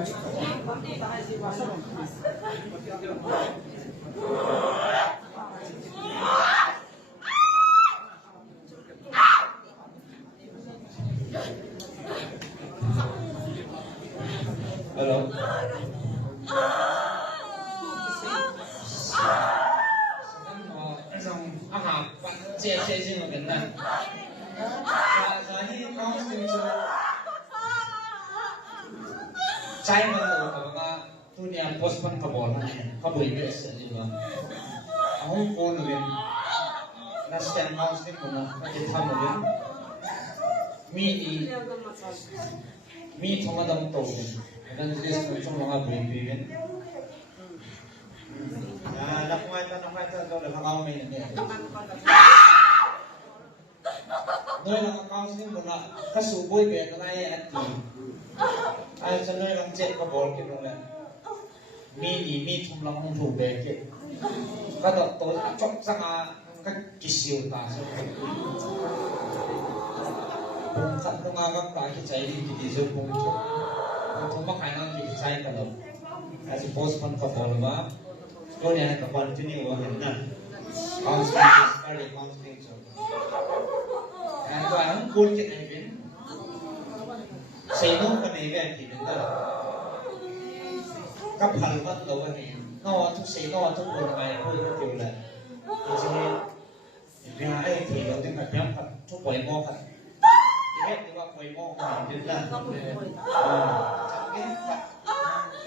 Halo. China là dunia postpone kabon kabur itu juga. Aku pun mungkin naskah housing pun macam sama mungkin. Mi thong adam to dan jenis macam orang berimbing. Nak kuat tu dah kau main ni. Noi nak kau sini pun nak kasubui biar naik hati. Ai cho noi lang jet kabol ke dong le. Mi thong lang hong thu be ke. Ka to chok sanga ka kisiu ta so. Kung agak tak kita ini di zoom pun tu, tu makanan kita cai kalau, as post pun kapal ma, kau ni ada kapal tu ni orang na, constant so. And tu orang pun kita event, seno kan event kita tu, kapal pun tu ni, no tu seno tu pun mai pun tu lah, jadi biar ai thìเราต้องแบบนั้นทุกคนมองกันเห็นว่าคุยโม่กันดีนะ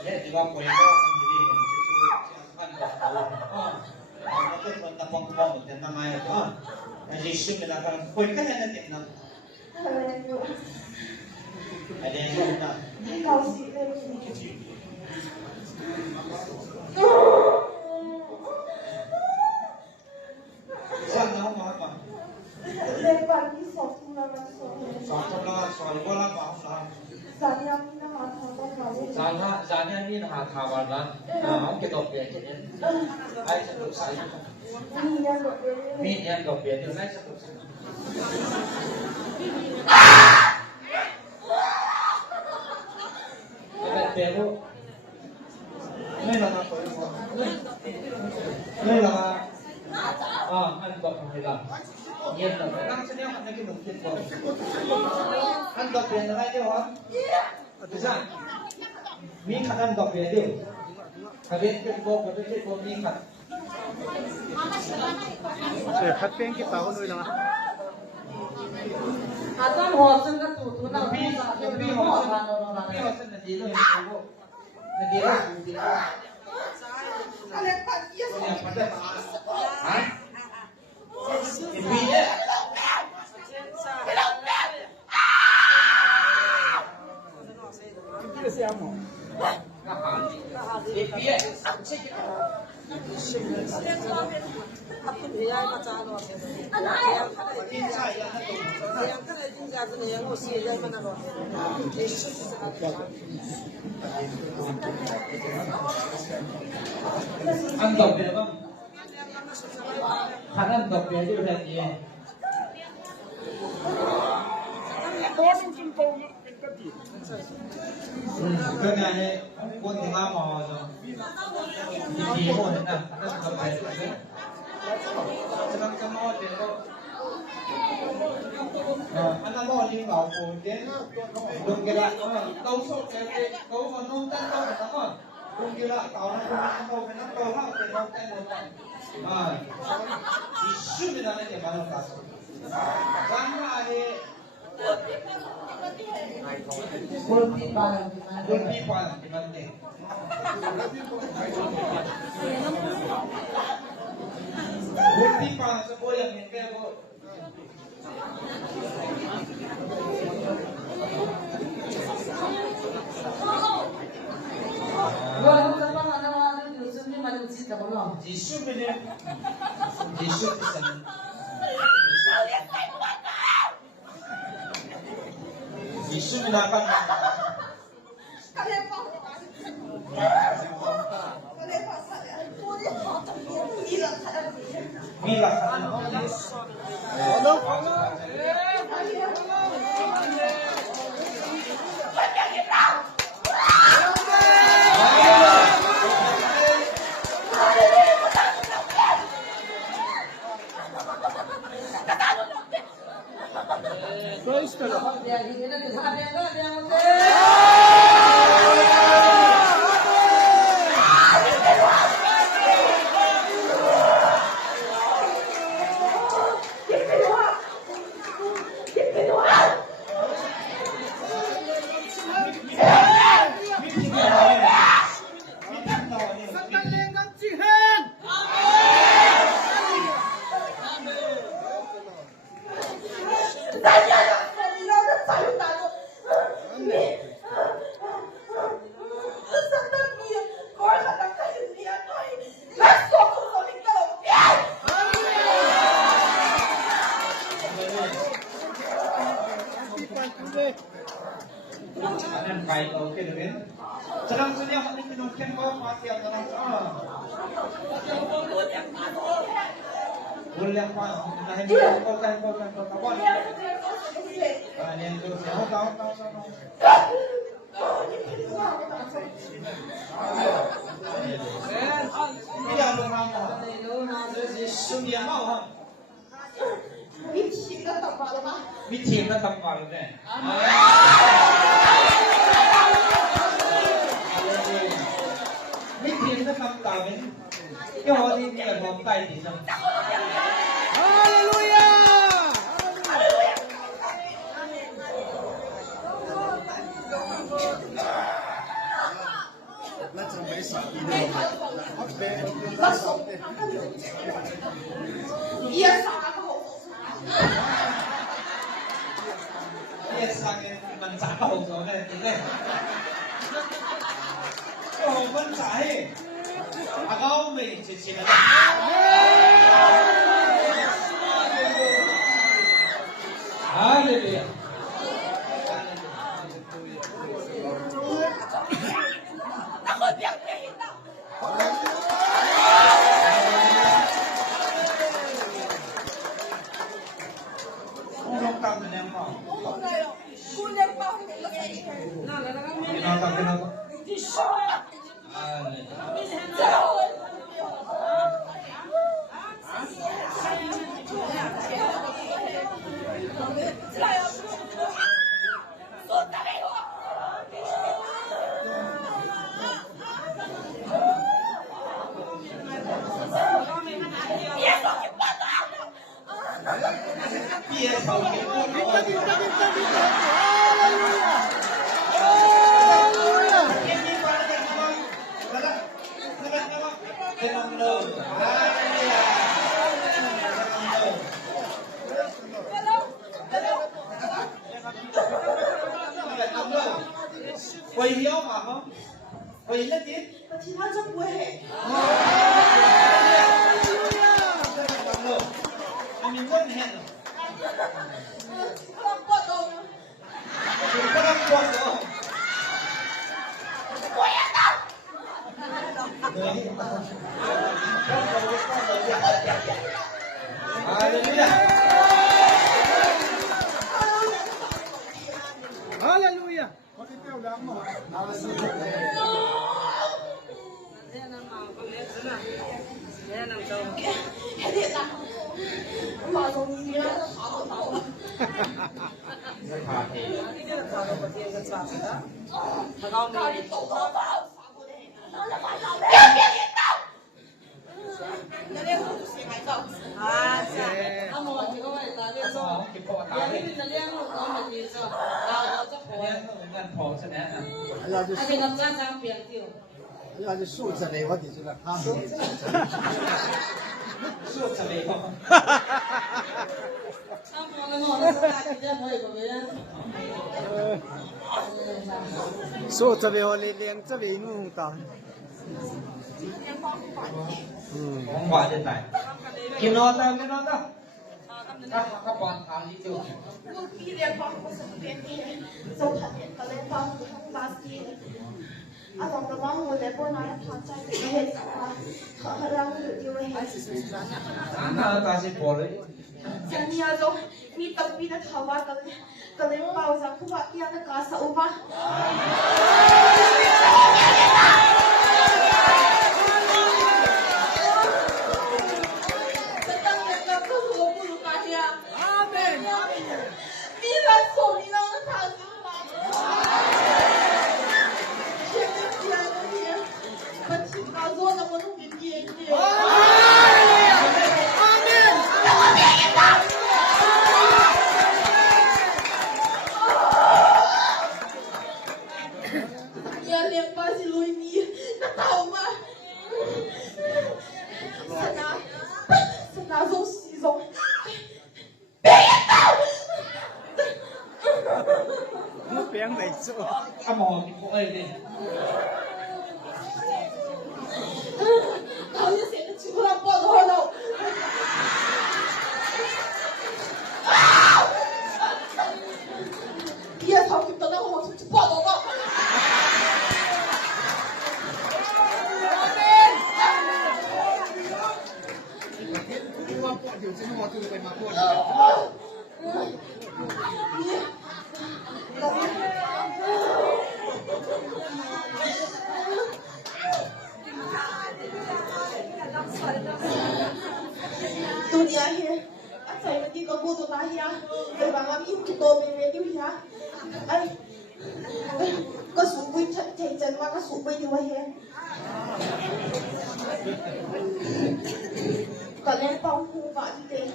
เห็นว่าคุยโม่กันดีมันก็เขามันก็คนตะปองปองแต่ทำไมอันนี้ซึ่งเป็นอะไรคุยกันนั่นเองนะอะไรนู่นนะสั่งน้องมาป่ะLepas ni satu nama soal. Soal bola apa? Saya ni nama soal. Saya ni nak kawan lah. Aku kita biar je. Ai satu saya. Ni yang dok biar tu, ni satu saya. Biar tu. Ni lah apa? Ni lah. Anh đọc phải làm nhiên là phải năng cho anh cái mục tiêu của anh đọc tiền là ai tiêu hả? Thực ra mi khát anh đọc tiền tiêu, khát biết cái cô mi khát. Sẽ khát tiền cái tàu nuôi là Atau hosen kan tuh nak Mi hosen là gì rồi? Là gì rồi? Hả? Vì đấy. Cái gì mà? Ăn độc được không? Khả năng độc về điều là gì? Cái này quân thì ngon mò rồi. Thì một thế nào? Khả năng độc về điều này. Cho nó thì có. Anh đang mò đi vào phủ đến đừng cái lại đâu sốt cái câu mà nông tân câu phải đúng không? Đừng cái lại tao nó không phải nó câu hao thì nông tân một lần. 이슈입니다. 이렇게 말하는 거 장난이 골피반 김한대 골피반에서 뭐야 민배고 지수미는 지수는 지수는 아까 미라 Praise the Lord. Dia gini nanti ada yang oke. Anan baik oke dengan. Sedang sedia hati pinukkan kau pasti akan boleh apa? Nah ini kau kan kawan. Yang tu tahu. Tidak ada nama. Sunya mau ha. 你听得懂吗？ วิธีมันทำก่อนเลยวิธีมันทำก่อนเลยยี่ห้อนี้เนี่ยมองใต้ดินนะ Hallelujah. 也啥个好？ เนี่ยสั่งเองมันสามหกสองเลยจริงเลยโอ้มันสายอาเขาไม่ชินๆนะฮาเลลูยาKenapa? Quỳ hiếu mà không? Quỳ lên tiếng. 其他就不会。 Mình quên hẹn rồi. 不能过冬。 Mình có đang quên rồi. 我也懂。 Hallelujah.那就素质嘞，我就是个他们。 Suốt sao vậy không? Số cho về họ liền cho về ngu tao. Không gọi điện thoại. Kim nó tao. Các bạn thảo lý chưa? 我比联邦不是便宜，就他连个联邦不用垃圾。啊，懂得吗？我在波拿来讨债，这个什么，好让我有为。 Ano kasi polo? Jadi aja, mi tapi na tawa kalian pausa kuat yang kasa ubah. Sedang mereka tuh 20 kaya. mò thì cũng ấy đi. 好像写的起不来报道了。别跑，等到我出去报道了。Dunia here, saya mesti kau butuh bahaya. Sebab kami kita bermedit ya. Ay, kau subuh cek cek mana subuh di mana? Kalian pangku pak deh.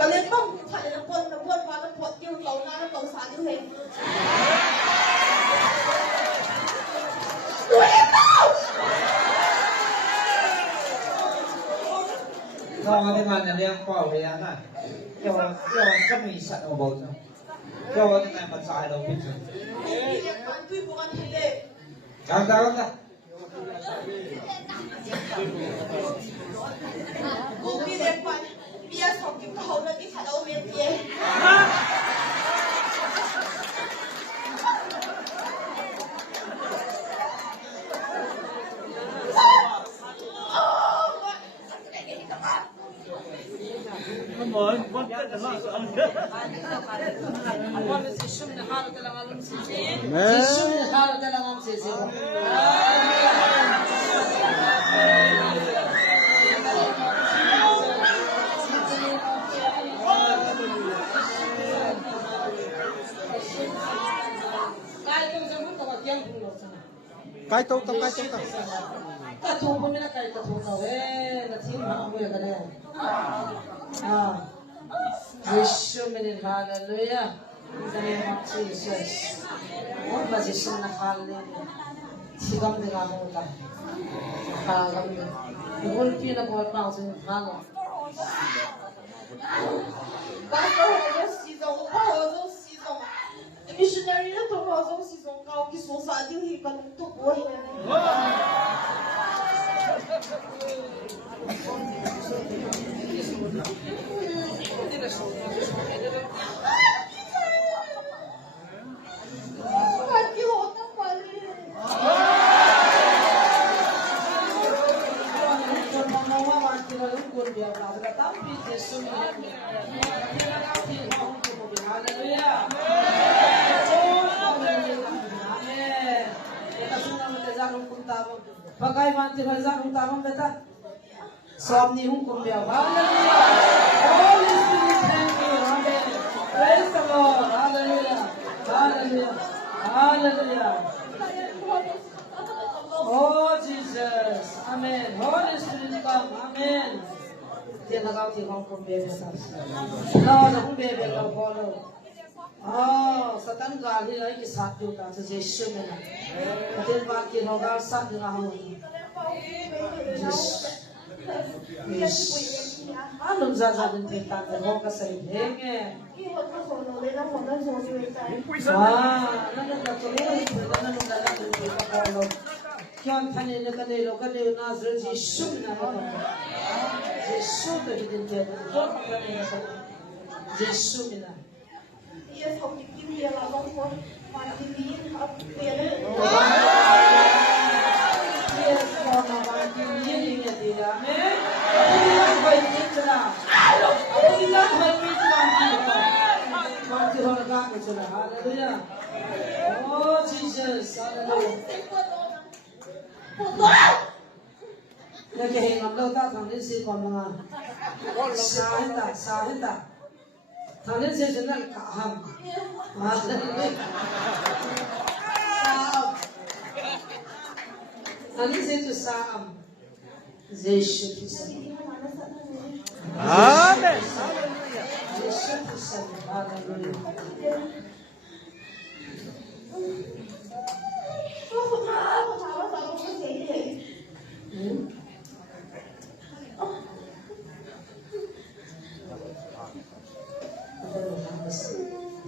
Kalian pangku kalian pun mana pot yang kau nak kau satu heng. Nó cái màn này đang qua về án này, cho các mình sẵn ở bầu cho cái này mà xài đâu biết rồi. Cảm ta. Cô biết em phải, bây giờ sống kiếm cầu nó đi thật đâu biết gì. Cái tông tông. Cái thùng của mình là cái thùng nào ấy là thiên hoàng người cái này. Yesus menin hallelujah. In the name of Jesus. All position na hallelujah. Sigam dengan kita. Hallelujah. Mungkin na buat pausin halo. Missionary na to rozong season kau kisah sadio hikan untuk buah Mati hotak balik. Tapi Yesus hallelujah. Pakai manti bazar utamam beta. Somni hukum dia. Hallelujah. Holy Spirit, thank you. Amen. Praise the Lord. Hallelujah. Hallelujah. Hallelujah. Oh Jesus. Amen. Holy Spirit come. Amen. Dia nak kau tengok hukum dia beta. Lord, hukum dia beta follow. Oh, Satan gali lagi saat juga Yesus mana. Kemudian bagi rogal saat dengan kamu. Yes. Anong zazabin kita terhong kasay henge. Nanong natuloy, nanong lalaki kita kalau. Kian tanin na kanilo Nazareth Yesus na naman. Yesus na hidin dia. Yesus na. Dia sống những kim dia là mong muốn mà đi học tiền đấy. Yes, Mama, ini dia. Amen. Kita baik kita. Kita baik kita. Mati orang kita. Hallelujah. Oh Jesus, hallelujah. Yang kehilangan lo tak tanggung si komanga. Sahita. Tanggung si jenang kaham. Hallelujah. Tanggung si tu saham. Yesus Kristus. Amen. Yesus Kristus. Hallelujah.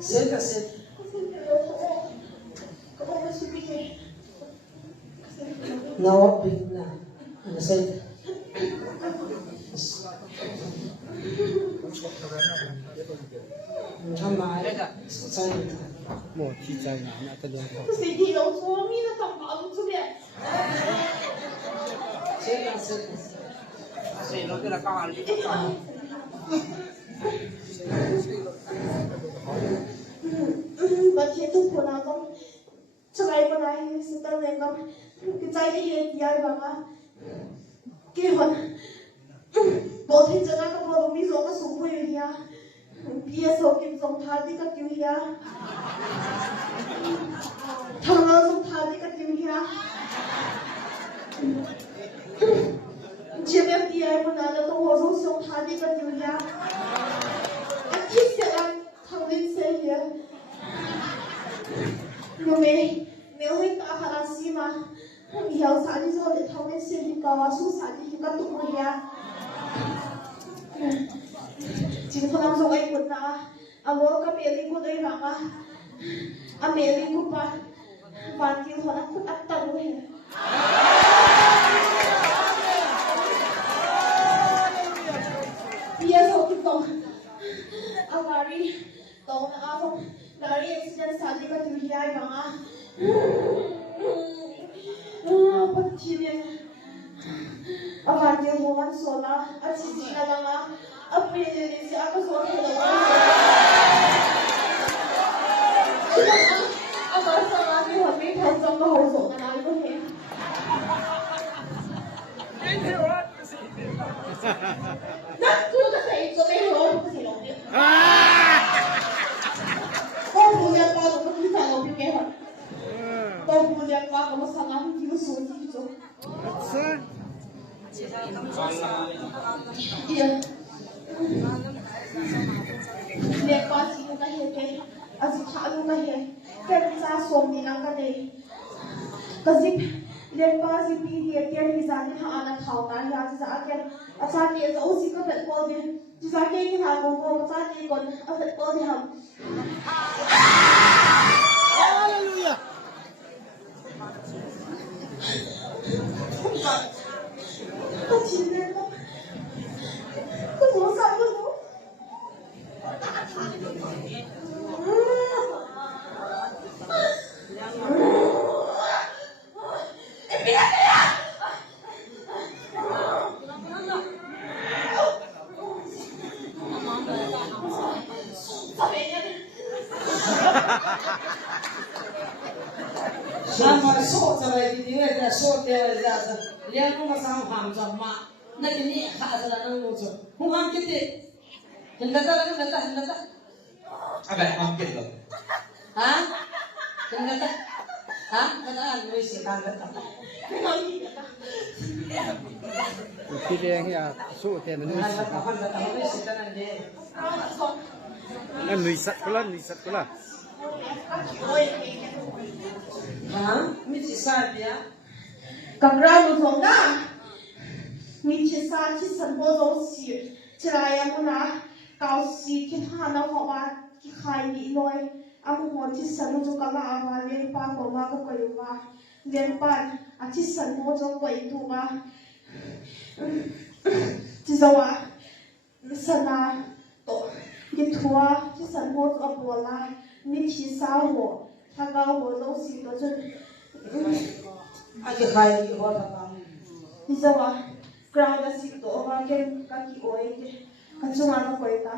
Senta. Nawak bigna. Ano sa'yo? Ama, sa'yo. Mo chi chai na na ta dong ko. 谁地有错，你那干嘛不这边？ Sa'yo, sa'yo. Kasi lo kila kawan li. But hiện thực của nó không cho ai mà ai sự tâm lên không cái trái đi hết ai bằng á cái hồn bộ thiên chân á có bộ đồng số có số quê đi à bia số kim dòng thà đi các kiểu đi à thằng nào dòng thà đi các kiểu đi à chỉ biết đi ai mà nào có bộ dòng thà đi các kiểu đi à anh thích sẽ ăn thằng linh sẽ hiểu nhưng nếu hết cả khả sĩ mà hiểu sao đi rồi để thằng linh sẽ đi cao số sao đi các tụi mình à chính con làm rồi anh muốn na alo các bé đi cô đây rằng à mẹ đi cô pa và kêu họ đang phút ắt tận rồi bây giờ cái tổng gari tổng không gari accident शादी का जो है वहाँ बहुत चीज़ अब आगे मोहन सोना अच्छी चीज़ लगा अपने लिए से आपको सोच लगा अब ऐसा आगे हमें ठंडा का हो सोना ना तो है那这个谁准备好不行了？我不想把这个比赛我给他，我不想把我们上岸这个手机做。连把钱都给给，而且他都给给，跟咱说你那个的，可是。连把是比的点你咱你看那头那呀，就是阿个，阿咱你走是个很高的，就是阿个你看我咱你个阿很高的哈。哈利路亚。我今天我多少个都。Sama so sabai di dia dah so dia dah dia nu masang ham jama nak ni khas lah nang nu so hum kita hendak hendak Apa yang mungkin loh? ha hendak ha kata nu isi kan kata Ti le ya so te na kan kata kan kata nu isi kan dia na nui sat kula. ha mesti sah dia Kakra lu thong na, ni chi sa chi san bo zo si, chi la ya mo na, kao si ki tha na ho ba ki khai ni loi, amu mo chi san mo zo ka la wa len pa ko wa ko ko wa, len pa a chi san mo zo ko i tu ba, chi zo wa, san na to, ki thua chi san mo zo bo la, ni chi sa wo, tha ga wo zo si ko chen. aje khai di ho ta Isawa, crowd asik to wagen kaki oege, kacungan ko ita.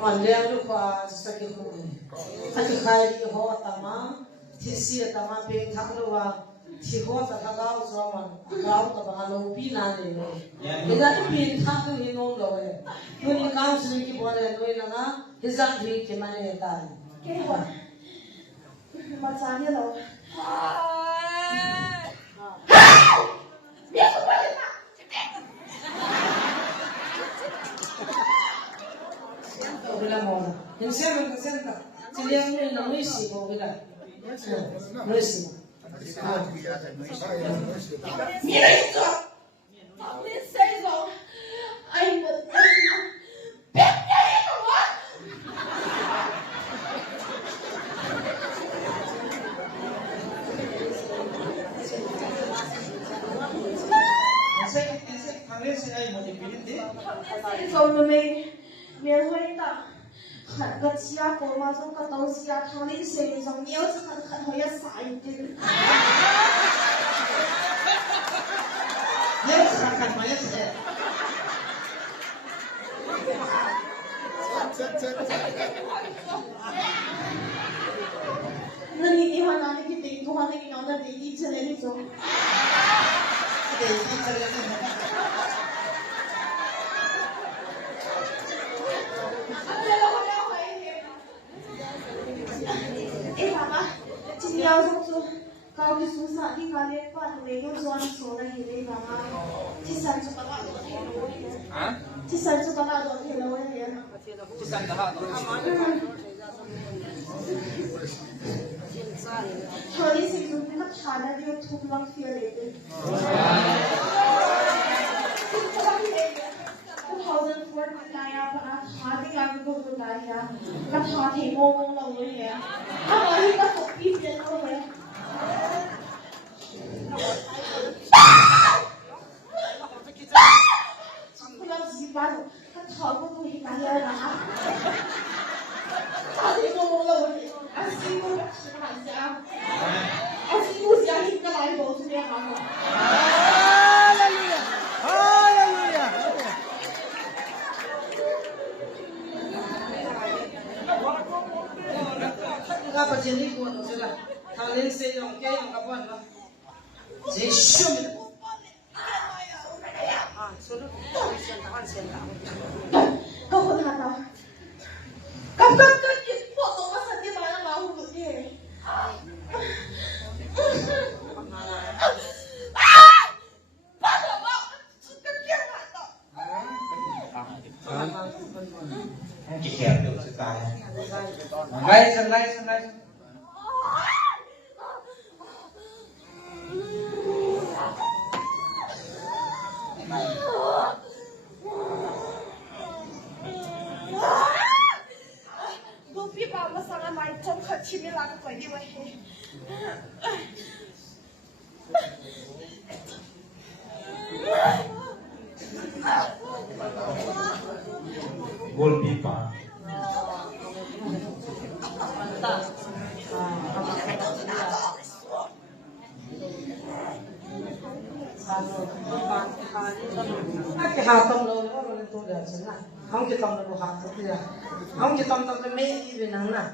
Mandang lu pa sakit mo aje khai di ho ta ma tisi ta ma pe thak lu wa thi ho ta ka gao so ma gao ta ba lo pi na ne ida pi thak tu hi nom lo e tu ni kaung su ki bo le noi na na hizak thi ki ma ne ta Kewa, macamnya lo. bila mo yung senta sila mo na misi mo bila misi Mira esto. Me sei zo. Ai mo. Pega isso, mo. 走了没？免费的。很个家国嘛，中个东西啊，他那些种你要是很会要撒一点。你要是看什么也是。那你话哪里去顶？多话那个那顶一之类那种。哎，爸爸，今天要上做高级宿舍，你讲的话没有说你说的很那个吗？第三组的话多天了啊？第三组的话多天了，我也。第三个哈。他的心中那个他的那个土浪飞来的。2004 kaya pa hati lang ko ko kaya ka hati mo lang mo ye ay ka ko pizza ko ye kung si pa ka thao ko hi kaya na hati mo lang mo ye asi mo ka siya asi mo siya hi ka lai mo siya ha Hallelujah! Hallelujah! Apa jadi buat sudah. Kalian sejong ke yang kapan lah. Yesus. Sudah. Kau pun tahu. Kau kan foto masa dia mana mau dia. Không chỉ khéo được sự tài. Sân đây. Lupi mama sangat macam kecil ni lagu kau ni weh. Gol pipa. Cái hạt tông rồi nó lên tôi được chứ nào. Không chỉ tông được hạt thôi kìa. Không chỉ tông cái mẹ đi về nắng nào.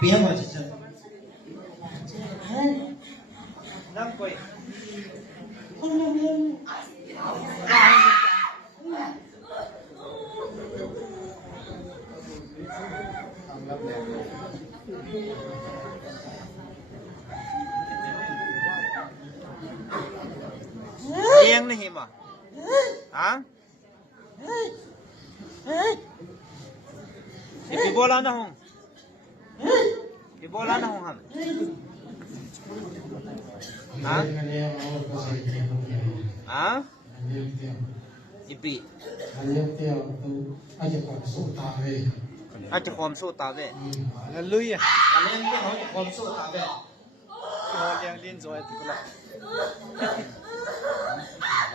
Biar macam tu. Nak koi. Liang ni hima. Ha? Ibu bola na hong. Ibu bola na hong ham. Ha? Ha? Ipi. Aja kom su ta ve. Hallelujah. Kalian ni hong konsol apa? Liang lin zo ti pula.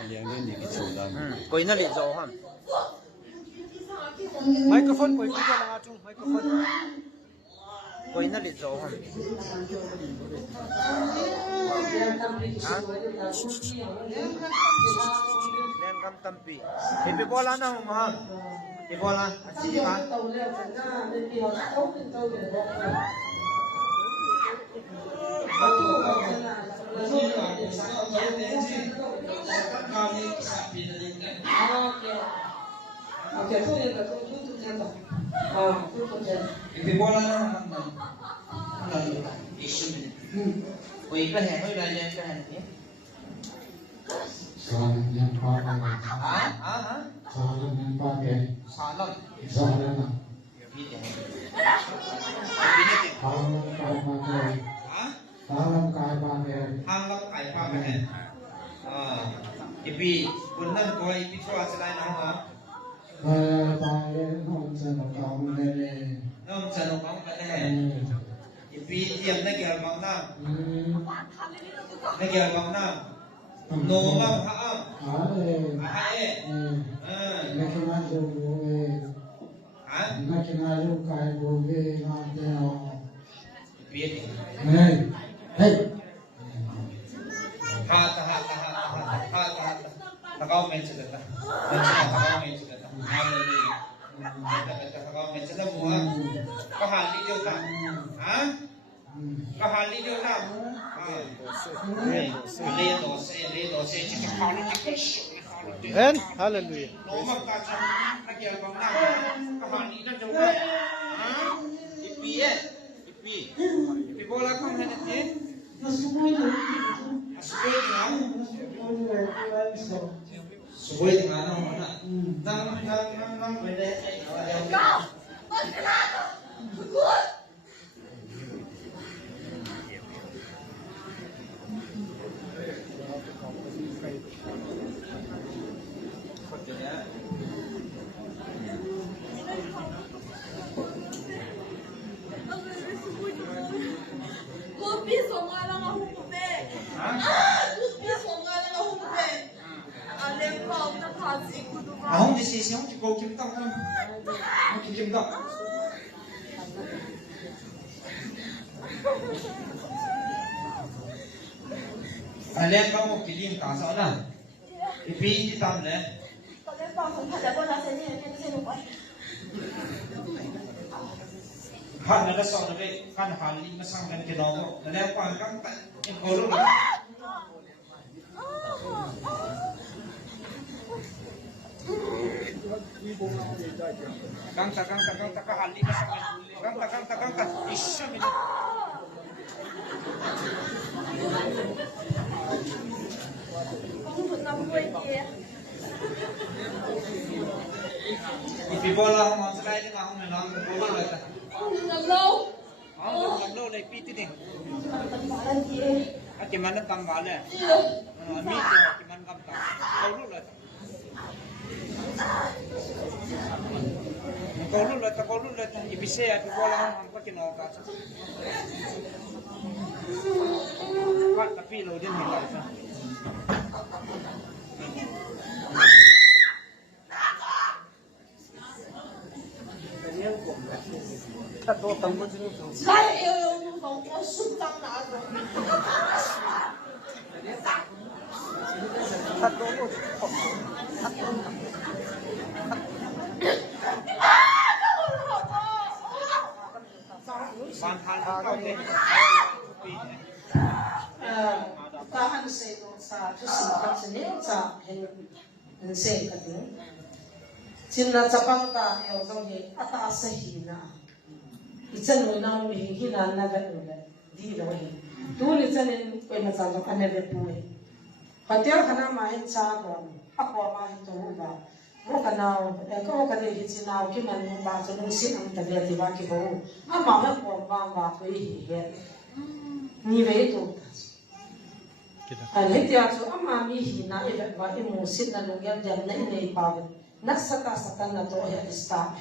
Liang lin ni ki chu la. Koi na li zo ham. Microphone koi ki la chung microphone. Koi na li zo ham. Liang kam tampi. Ipi bola na hong ham. Ipi bola. Aji ma. Oke, tu yang tu yang tu. Tu yang. Ibu bola na hong isu ni. Koi ka hai, koi raja ka hai ni. Salam yang pakai. Ha? Salam yang pakai. Salam. Salam. Ini dia. Salam kai pakai. Ha? Salam kai pakai. Hang lap kai pa ka hai. Ipi bunnan koi ipi chua selai na ha. Pakai non sen kau ni. Nom chân nó bóng cái này vì tiệm nó kêu bóng nào nó kêu bóng nào nô bóng hả hả Nakina Joe, Nakina Lukai Bove, Mateo. biết Hey, Takao mention that. Takao mention that. Hallelujah. Takao mention that mua. Kahali dia tak. Ha? Kahali dia tak. Le dosa cik kahali cik. And hallelujah. Nomor kaca lagi abang nak. Kahali dah juga. Ha? Ipi bola kau hendak ni? Subuh dengan mana? Nang benda kau. Không thì xí không thì cô kiếm tóc không? Không kiếm tóc. Lên có một cái điểm cả rõ nào. Cái pin thì tầm đấy. Hạt nó đã xong rồi đấy, căn hạt lý nó sang cái đó, nó lên quan căng tận, em có lúc đó. Gangta kahali ka sa akin. Gangta. Isa min. Ipibola ako mga salay din ako na lang. Bola lata. Naglaw na ipiti din. At kiman ang tambala. Amit na kiman kamta. Paulo lata. Kau lu lihat ibise ya bola ang pakinaw ka. Pak tapi lo dia ni ka. Tato tanggo sini tu. Saya yang mau sutang nak. Tato mo. Tahan sa ito sa tusikat sa niyo sa hensay ka din. Sinasapang tayo sa ataas sa hina. Isan mo na hina na gano'n. Di daw Tuloy sa niyo ko na sa kanila po Patil ka na mahin sa doon. Ako mahin to ba? Ko kanaw, ko kadili sinaw kiman mo ba so nung sinang tabi ba ki ko. Ama ko ba ko hihe. Ni ve to. Alay tiya so ama mi hina e ba mo sin na nung yan jam na inay pa. Nagsata na to ya ista.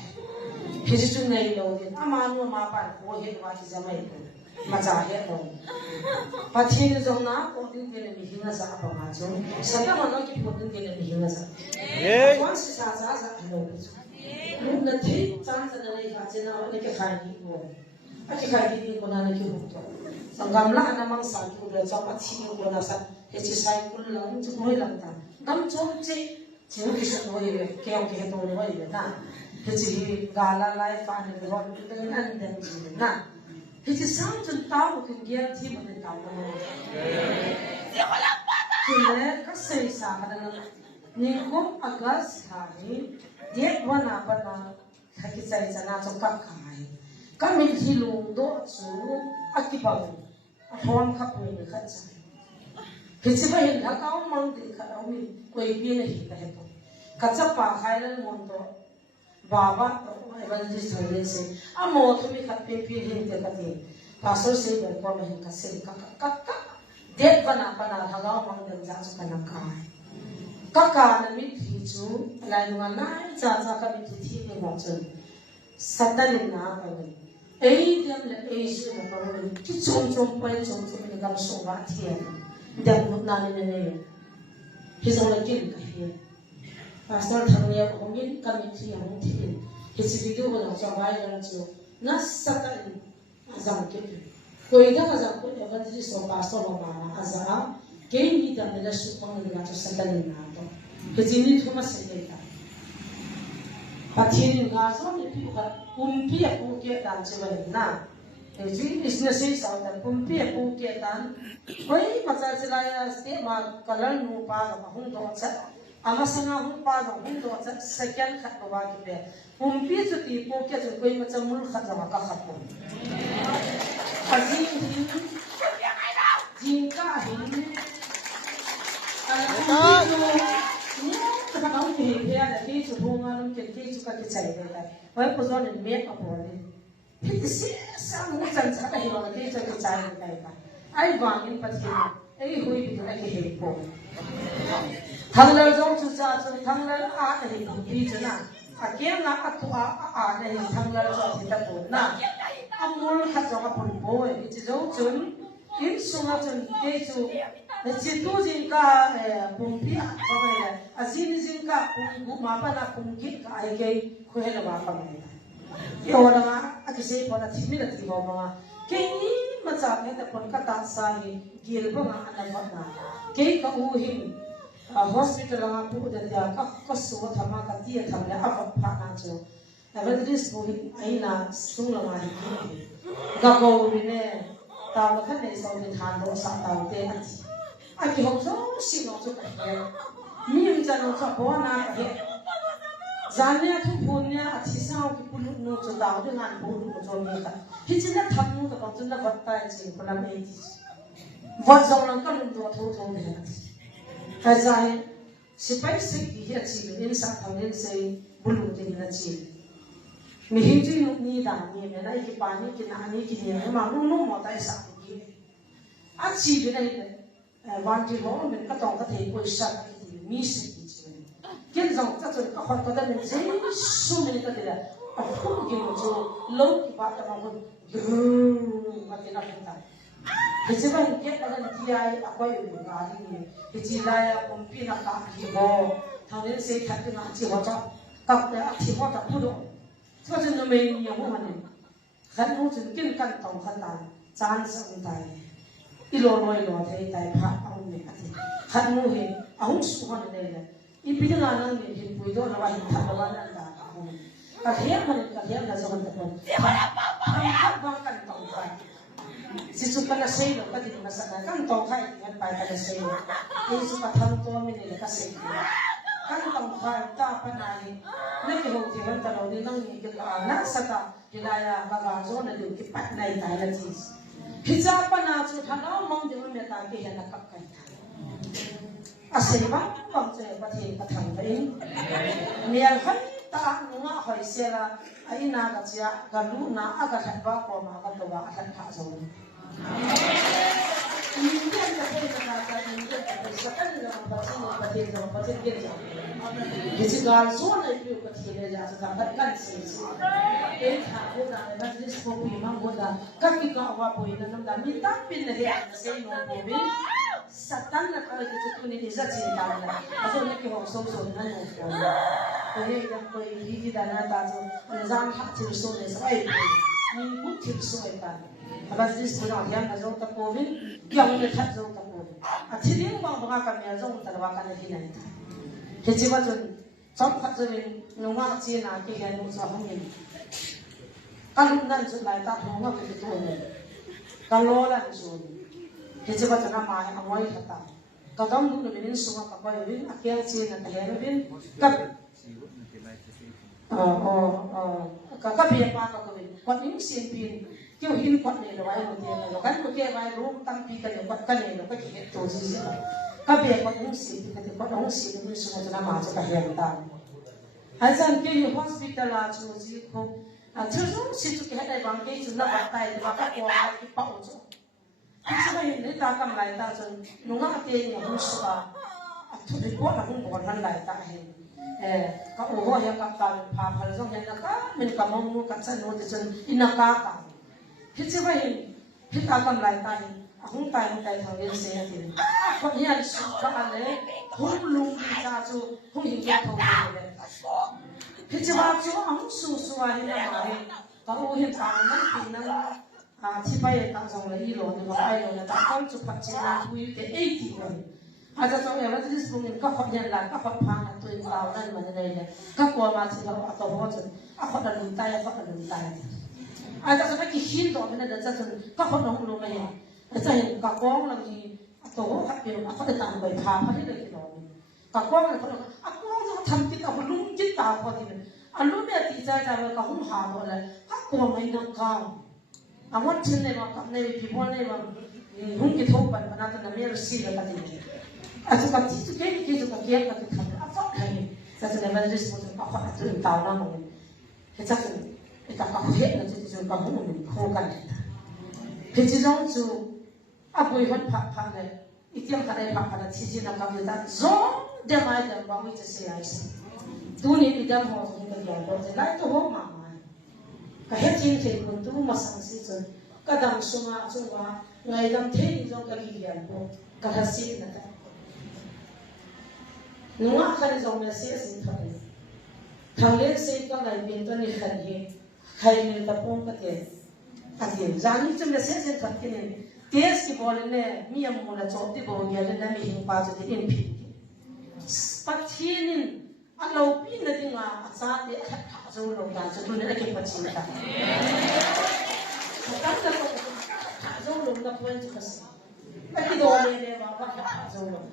Hisisun na ilo din. Ama no mapa ko he ba ki zamay ko. Macahe to. Pati ni zona ko din din mi hina sa apa ma so. Sa ka man ki ko din din mi hina sa. Once sa ano. Nung natin chance na nai ka chena ni ka khai ko. Aki khai ko na ki ko. Sanggamla namang sa ko da sa pati ko na sa eti sai ko lang chu mo lang ta. Dam chom che 지금 계속 뭐예요? 개혁해 도는 거예요. 나 그치 갈라라이 파는 거 그때는 안 되는 나 그치 상준 따고 그게 팀을 따고 근데 그 세상은 니고 아가스 하니 예 원아 바나 하기 사이잖아 좀 깎아이 그러면 hilung도 주 아끼바고 호암 갖고 있는 거지 그치 봐 나가온 망들 가오미 कोई नहीं है तो कच्चा पाखाइलन मोंतो बाबा तो एवंजिस्ट होने से अब मोतो में खत्ते फिर हिंते कते पासो से बरको में कसे का देव बना हगाव मंगल जासु का नकार का नमी थीचू लाइनुआ ना जा का मी थी ने मोचन सतन ना बने ấy đem lại ấy sự là có cái chung quay chung cái gặp số vạn tiền đem lúc nào nên này khi sau là kinh cái gì pastor thằng nhiều không biết cầm cái không tiền cái sự video của cho vài lần chưa nó satan azam cái कोई dah azam कोई orang jadi so pastor mama azam cái ni dah mula supang dengan tu satan ni nato kecini tu masih kita Pathin ngaso ni pi ka pumpi aku ke dan cewe na jadi business ni sao dan pumpi aku ke dan koi macam celaya ste ma kalan nu pa ma hung do cha ama sanga hung pa do hung do cha second khat ba ki be pumpi chu ti po ke chu koi macam mul khat ma ka khat po azin jin ka hin các ông thì thế là khi chụp hôn anh cái khi chụp cái chạy này là với cô do nên biết ở bộ này thì sao nó chẳng chắc là hiểu là khi chụp cái chạy này là ai vàng những vật gì ai hủy bị cái hệ bộ thằng lớn giống chú cha chú thằng lớn này thì bị thế nào kia là tu này thằng lớn giống thì ta bộ na ông muốn khát giống cái bộ ấy chỉ giống chun in sung chun cái chú chỉ tu gì cả bùng bia vậy là azin gì cả bùng mà ba là bùng kít cả ai cái khơi là mà phải cái đó là cái gì mà là chỉ là chỉ mà cái mà chắc là con cái ta sai ghiền bằng anh em na cái u hin hospital là phụ được ya các số thằng mà cái tiền thằng là áp phá na cho Evangelist bu hin ai na sung là mà gặp cô này tao mà khát này sau thì than đồ sạch tao thế anh thì không số xin nó cho cái gì miếng chân nó cho bố na cái gian nhà thu phun nhà thì sao cái phun nó cho tao để ngàn phun nó cho người ta thì chỉ là thầm nó cái còn chỉ là vật tay chỉ còn làm gì vật giống là cái đồ thô thô này cái gì sẽ phải xây cái gì nên sao thằng nên xây bulu thì là gì mình hình dung một ní đàn ní này là cái bàn ní cái naan ní cái này mà luôn mà tại sao cái anh chỉ cái nàyวันที่เราเป็นก็ต้องกระเทยบริษัทที่มีสิ่งที่เกี่ยวกับจะจะก็ขอตัวนั้นเป็นสิ่งสุ่มนี่ก็ได้เอาผู้เกี่ยวกับโลกที่ว่าจะมาคนยืมมาที่นั่นได้ที่จะเป็นเกี่ยวกับนั้นที่ไอ้อาศัยอยู่งานนี้ที่จีไล่ผมปีนักการที่บ่ทางนี้เสียทัดที่งานที่เขาจะกับที่เขาจะพูดก็จะไม่มีอย่างพวกมันขันหูจะกินกันต้องขันตาจานสังใจอีโลน้อยโลเทยใจพระเอาเนี่ยขันมูเห็นเอาสุขนั่นเลยอีพิจารณานั่นเนี่ยเห็นปุยโดนอะไรทำอะไรนั่นได้กระเทียมมันกระเทียมเราจะมันจะเป็นทำวางกันต้องไปสิสุกันเสียก็ดีมาสักกันต้องไปกันไปกันเสียอีสุกันทำตัวไม่ได้ก็เสียกันต้องไปตาปนายนี่คือหัวที่มันตลอดนี่นั่งมีกันนักสัตว์ที่ได้บางส่วนเดียวที่ปัดในใจละจีพิจารณาจุดท่านเอามองดูมันตาเกี่ยนักกับกันอาศัยบ้างบางเจ้าประเทศประทังไปเนี่ยให้ตาหนุ่มหอยเสียละไอ้นากัจจากันลูนาอากาศบ้าพอมากันตัวอันขาดส่งอินเดียจะเป็นขนาดอินเดียจะเป็นสักการะประเทศเกี่ยวกิจการส่วนในพิวประเทศเนี่ยจะทำให้กันเสียเองหาคนอะไรบ้างที่สมบูรณ์มั่งคนละก็คิดว่าปุยนั่นนั่นมีตั้งเป็นอะไรเสียงโน้ตบินสัตว์นั่นอะไรที่ตัวนี้จะจินตนาการส่วนนี้เขาส่งส่งนั่นโน้ตบินตัวนี้ยังปุยที่ด้านหน้าตาจนจำหักที่ส่งเลยสักไอ้มีบุตรที่ส่งกันแต่ที่ส่งเราเห็นเราจะปุยยังไม่ทัดเราจะปุยที่นี่บางกันเนี่ยเราจะว่ากันที่ไหนที่จีบจนชอบขัดจนนุ่งว่าจีน่าที่เห็นนุ่งสาวคนนี้การลุ่มนั่นสุดหลายตานุ่งว่าเป็นตัวเลยการล้อนั่นสุดที่จีบจนน้ำมันเอาไว้ขัดตาก็ต้องนุ่งเป็นนุ่งสวมกับไว้เป็นอาเกียจีน่าที่เห็นเป็นกับกับเบียร์ปากกับเป็นคนยิ่งเสียงปีนเกี่ยวหินคนเนี่ยเราไว้หมดเลยเรากันก็แค่ไว้รู้ตั้งปีกันเนี่ยกันเนี่ยเราก็เห็นตัวซีก็เบียร์คนยิ่งเสียงปีกันคนยิ่งเสียงปีสมมติน้ำมันจะกับเห็นตาอาจารย์เกี่ยวกับ hospital อาจุดที่เขาทุกสิ่งที่เขาได้บางทีจุดละบาทได้บางทีว่าที่ป้าอุจจาที่สุดเลยนี่ตากำไรตาจนนุ่งอาเตียนอย่างหุ่นสุดทุกทีพวกเราหุ่นบอลทันไรตาเห็นก็โอ้โหยังกับตาพาพลังยังนักมันก็มองนู่นกันซะโน่นจนอินักกัน พิจิตรเห็นพิตากำไรตายหุ่นตายหุ่นตายทางเรื่องเสียทีคนนี้สุขภาพเลยหุ่นลุงพิจาจูหุ่นหิ้งแก่ทองเลยพิจิตรจูอังสูสวายนะมาเลยก็หุ่นหิ้งตายมันปีนั้นที่ไปตั้งสองเลยอีโลนึกว่าไปเลยแต่ตั้งจุดพักเจ้าคุยแต่80เลยอาจจะต้องอย่างนั้นที่สุดมันก็ขยันหลังก็พักพังตัวเองเรานั่นมันอะไรเนี่ยก็กลัวมาที่เราเอาตัวหัวจนเขาดันลุยตายเขาดันลุยตายอาจจะไม่กี่ชิ้นตัวมันเดินจะจนก็เขาต้องรู้ไหมอาจจะเห็นกับกล้องเราทีตัวเขาเป็นเขาจะตามไปพาเขาที่เลยที่เรากับกล้องเราเขากล้องจะทำติดเอาลุ้มจิตตาพอดีเลยลุ้มเนี่ยตีใจใจมันก็หุ่นหาหมดเลยเขากลัวไม่นักข่าววันชิ้นเลยมากับในพิพากษ์เลยมาหุ่นกิทบไปมันน่าจะไม่รู้สิ่งอะไรกันเลยอาจจะกับที่ทุกอย่างที่ทุกอย่างก็จะทำอะไรก็ได้แต่จะในวันนี้สมมติว่าเขาอาจจะตื่นตาหน้ามึงเหตุการณ์แต่กับเหตุนั้นจะจะกับหุ่นมันคู่กันเหตุจงจูอาบุยหันพักเลยอีกอย่างกันได้พักกันที่จีนกับยูดาจงเดี๋ยวมาเดี๋ยวบางวิจัยอะไรสิตัวนี้อีกอย่างหัวที่กันอย่างเราจะไล่ตัวหัวมาก็เหตุที่เห็นคนตัวมาสังสิจนก็ดำสมาจงว่าไงดำเที่ยงจงกันกี่อย่างพวกก็หาสิ่งนั้นนัวขันจงมาเสียสิ่งทั้งนี้ทางเลี้ยงสิ่งก็เลยเป็นตัวนี้ขันเหตุใครมีตะปงก็เตะอันเดียวจานี้จะมาเสียสิ่งทั้งนี้เทสที่บอลเนี่ยมีอมูลจบที่บอลเนี่ยนะมีหิงปาจุดที่อินพิปัจจัยนี้อันเราปีนดิ้งอ่ะอาซาเดะจะรู้ลงกันจะดูเนี่ยเก็บปัจจัยกันตั้งแต่เราจะรู้ลงกันเป็นจุดสิ้นแต่ที่โดนเนี่ยว่าจะรู้ลง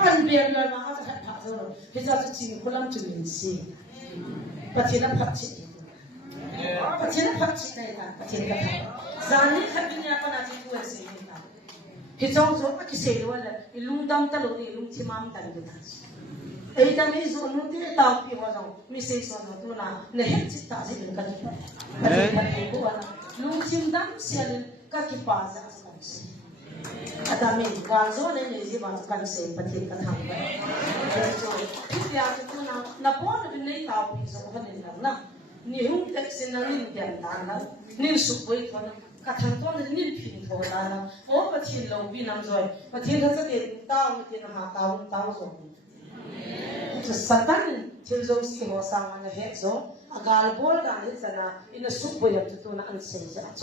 อันเบียร์เลยมาเขาจะจะรู้ลงที่จะจริงคนละจุดนี้สิปัจจัยนั้นปัจจัยปัจจัยนั้นปัจจัยไหนกันปัจจัยกันจานี้ขันเนี่ยก็น่าจะช่วยสิ่งนี้กันที่จงจะว่าคิดเสียว่าเลยลุงดำตลอดเลยลุงที่มั่มตันกันไอ้ดำนี้ส่วนนู้นที่ตาวพี่ว่าเราไม่ใช่ส่วนนู้นตัวนั้นเนี่ยเห็นจิตตาสิเป็นกันที่ปัจจัยกูว่าลุงที่ดำเสียเลยก็คิดว่าจะสังเกตอาดามีการโซนเนี่ยจีบานกันเสียปัจจัยกันทำไปที่อยากจะตัวนั้นนับวันเป็นในตาวพี่ส่วนคนนี้นะนี่หุ่นเด็กสิ่งนั้นนี่เดียนตานะนี่สุขไว้ทนกระทั่งตัวนี้พินโทนานะโอ้ปัจจัยเราบินำจอยปัจจัยถ้าจะเดินตาวมีนหาตาวส่งจะสัตย์ที่เราสิ่งหัวสังมันเหตุโซอากาศบอลกันเหตุนะอินสุขไว้ยังตัวนั้นเสียจ้ะโซ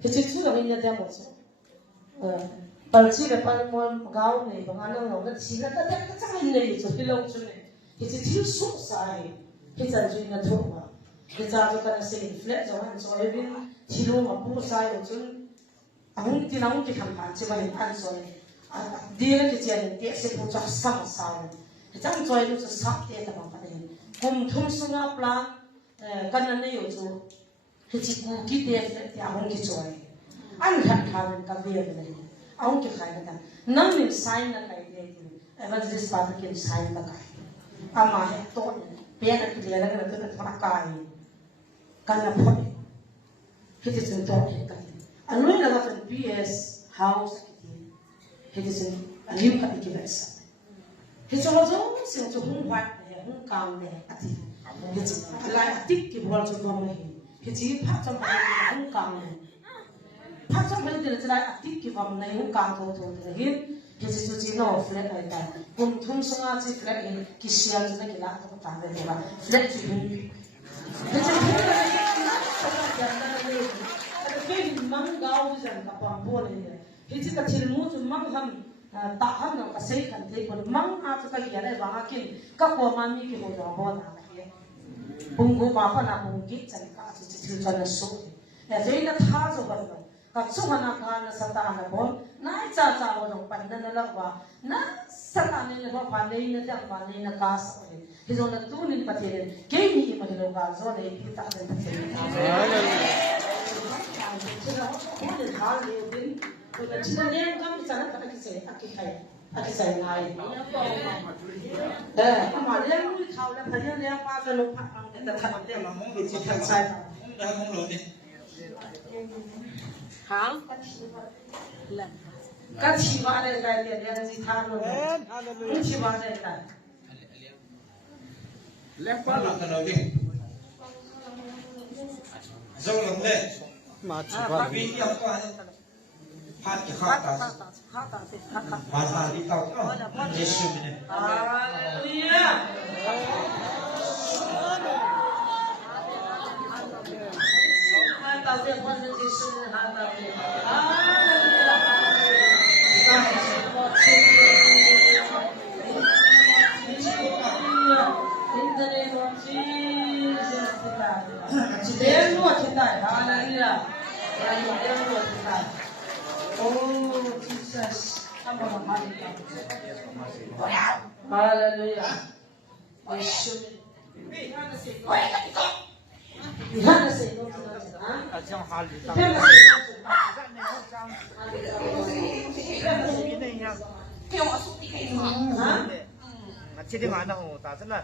เหตุที่เราไม่ได้ทำหมดโซปัจจัยแบบนั้นมันก้าวเนี่ยบางอันเราก็สิ่งนั้นแต่ก็จะไม่เลยโซที่เราจุดเนี่ยเหตุที่สุขสายเหตุที่เราถูกว่าเหตุที่เราเสียอินฟลูเอนซ์วันโซเอวินที่เรามาพูดสายจุดหุ่นที่เราที่ทำผ่านที่ว่าเห็นอันโซเดียร์ที่เจนเดียร์เสียพูดจากสังสารจังจอยรู้สึกสักเดียวแต่บางประเด็นผมทุ่มสุนัขปลากันนั่นเนี่ยอยู่จู่ที่จิตกูคิดเดียวที่เอาหุ่นที่จอยอันขันขาเป็นกับเบียร์เลยเอาหุ่นที่ขายกันนั่นมีไซน์นักไอ้เดียวเอวันที่สปาร์ตกินไซน์นักไอ้อามาเหตุต้นเปียนักเรียนนักเรียนตัวนักนักไอ้กันนับพอดีที่จะเป็นตัวเองกันอันนู้นเราเป็น PS House ที่จะเป็นลิมกับอีกแบบสักที่จะเราจะสิ่งที่หุ่นวัดเนี่ยหุ่นกาวเนี่ยอาทิตย์ที่จะอะไรอาทิตย์ที่บอลจะทำอะไรที่จะพักจำเป็นหุ่นกาวเนี่ยพักจำเป็นที่จะได้อาทิตย์ที่ทำในหุ่นกาวตัวเนี่ยที่จะจุดจีโน่เฟลอะไรกันผมทุ่มสงาจีเฟลเองกิเชียร์จะได้กี่ล้านตัวตามเลยว่าเฟลจีหุ่นที่จะหุ่นอะไรนะจะนั่นเลยแต่แค่มังกาวจะกับปั๊มบอลเนี่ยที่จะกับชิลมูจุมังทำtahan ng kasi kanti kun mang ato kaya banga kin kapwa mami ki hodo bo na kaya bungo ma pa na bungi chan ka chi chi chan na so ya zai na tha zo ba no ka chu na ka na sa ta na bo na cha cha bo no pan na la ba na sa ta ne ba pa ne na ta pa ne na ka sa ne hi zo na tu ni pa te ke ni ma lo ga zo ne ki ta de pa te Cina ni yang kami sana tak aki saya ngai. Amal yang mui kau le, pada yang pasal lupa orang kita tak ada mahu kita saya. Dah mulu ni. Hal? Kan siapa ada yang dia si thang lu. Siapa ada yang. Lempar lah kalau ni. Jauh lagi. 마치 비 기억도 안 해. 파티 카타. 마사리 타고. 예수님의. 할렐루야. 하다세 번째 예수는 하다세. In the name of Jesus, there Lord tonight, hallelujah. There Lord tonight. Oh Jesus, come on, hallelujah. Yesu. Yohana say no to that. Asyang hali ta. Chiding ana ho ta sana.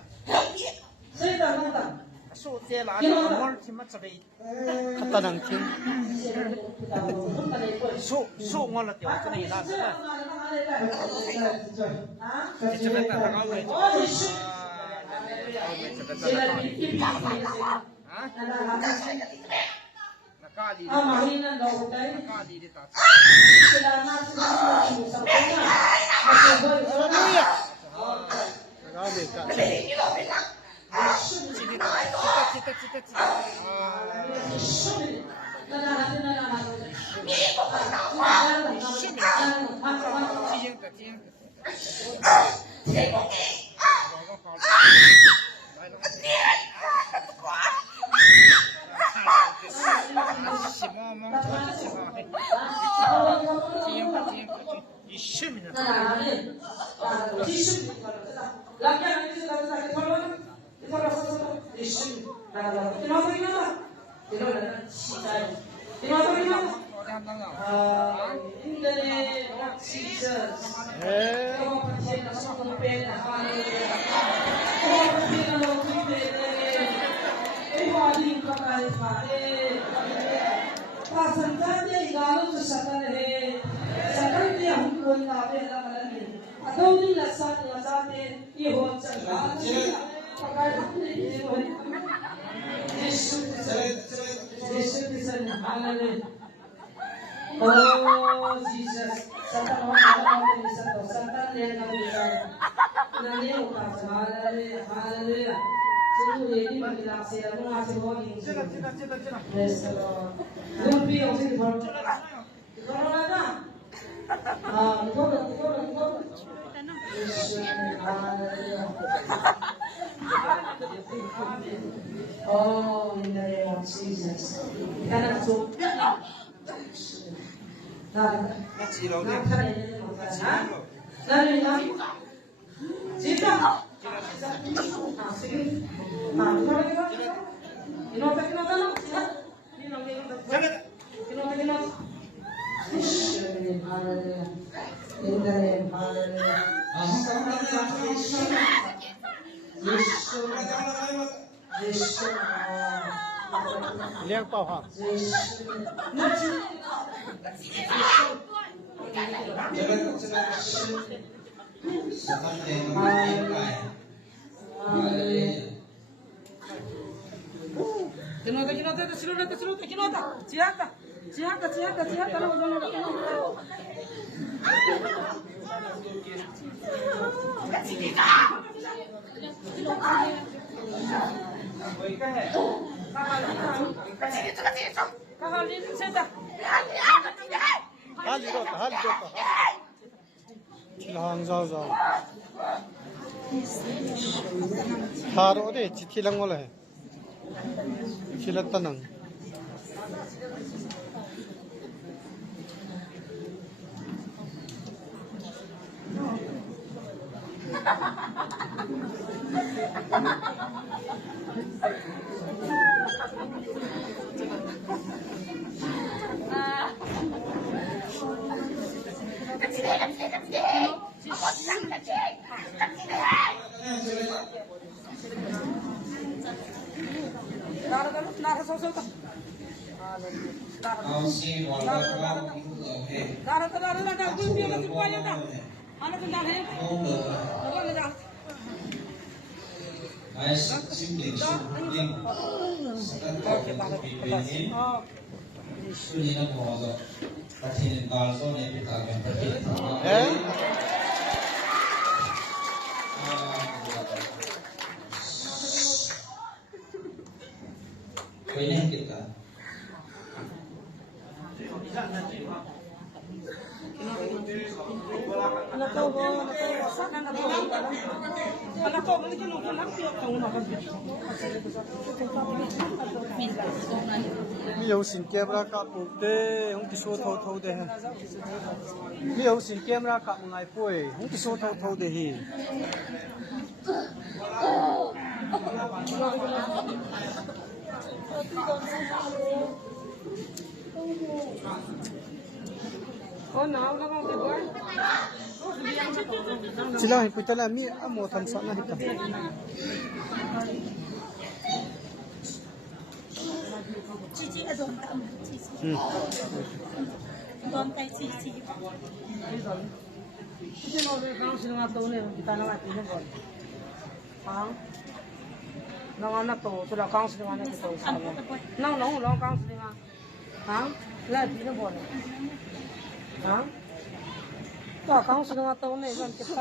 Say that no that. So te la na mol chima chabe. 갖다 낭친 So ngol la tyo sana ina sana. Chibeta ta ngol le. Oh Yesu. Nakali. Mahina daw tayo. Nakali di ta. Sila na sa kanya. Hallelujah. 나가네 까 In the name of Jesus. Oh Jesus, Satan orang bisa tahu, Satan yang kami bisa. Nanti ukas, haleluya, haleluya. Jadi ini bagi laksi, aku ngasih holding. Yes, Lord. Don't be on the front. Kalau ada, betul. Yes, haleluya. Oh, in the name of Jesus. Karena sudah. liang pao ha langzaza thar ode chithi langol hai chilatanang Ini nak bawa Kasih kalso ni kita akan pergi. Ini kita. mi有线 camera 夾部的，好似數偷偷的。mi有線 camera 夾唔係背，好似數偷偷的去。Sila kita lah mi amo tham sana kita.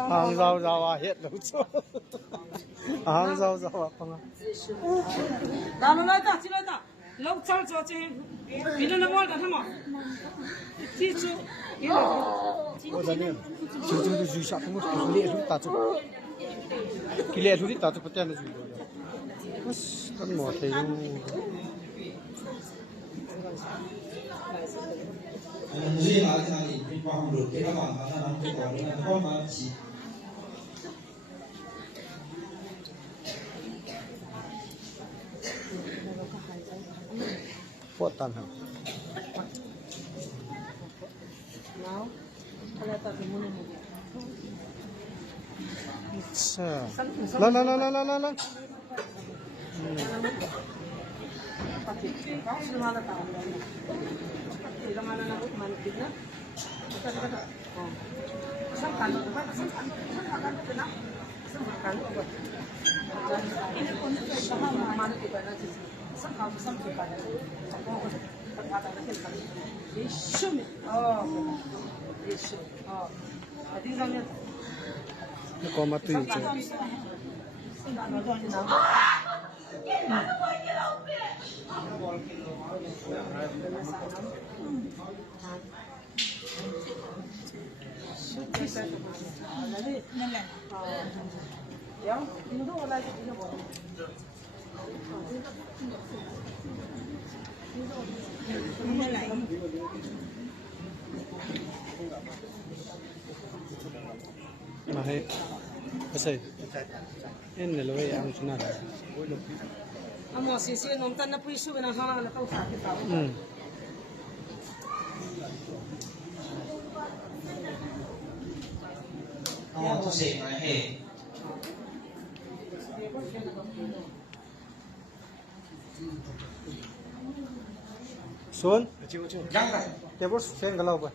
Hàng rau rau à hiện đâu chứ. Hàng rau rau à không à. Đó nó nói ta, chỉ nói ta. Lâu sau cho chị, vì nó ngon cả thằng mà. Chị chú, cái này. Ôi giời ơi, chúng tôi duy sạc không có lệ chúng ta chụp. Cái lệ chúng ta chụp bắt tiền là gì rồi. Con mỏ thấy Jadi hari hari ini paham dulu. Kita mana nanti kalau dengan kau masih. Buat tanah. La la la la la la la. Có mà tùy chứ. Mà hay, cái gì? Em này lối ăn chỗ nào? Amo sisi nom tan na puisu na hala na tau sa kita. Oh, tu sih mahal. Xuân, Jangan kan? dia bos sen kalau apa?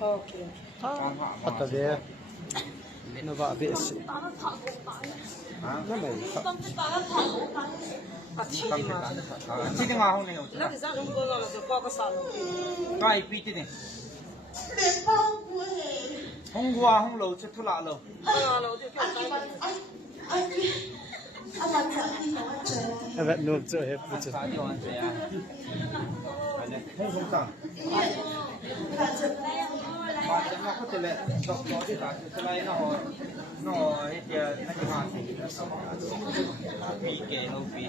Okay. Kata dia, nampak habis. Nama ini. Chị đừng ngào này. Nó thì sao không có rồi là qua cái sàn. Cái pi thế này. Để bao của hệ. Không qua không lâu chứ thu lạ lâu. Anh làm sao anh nói trời. Em vẫn nuôi chơi hết bữa trước. Không sao. Và chúng ta có thể là đọc nó thì là cái này nó hết giờ nó chỉ hoàn thì bị kề lâu bị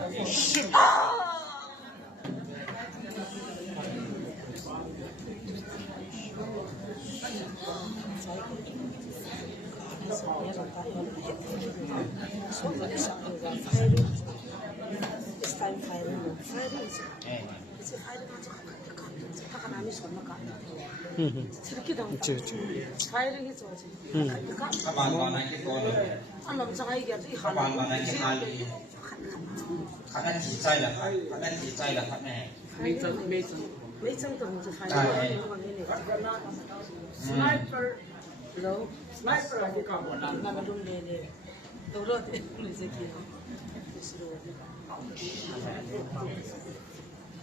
Kapan mana kita kapan mana kita lagi karena cicai lah kan mấy chân tầngจะphải sniper Lo, sniper aku kamu nama dum deh. Tolong deh, rezeki.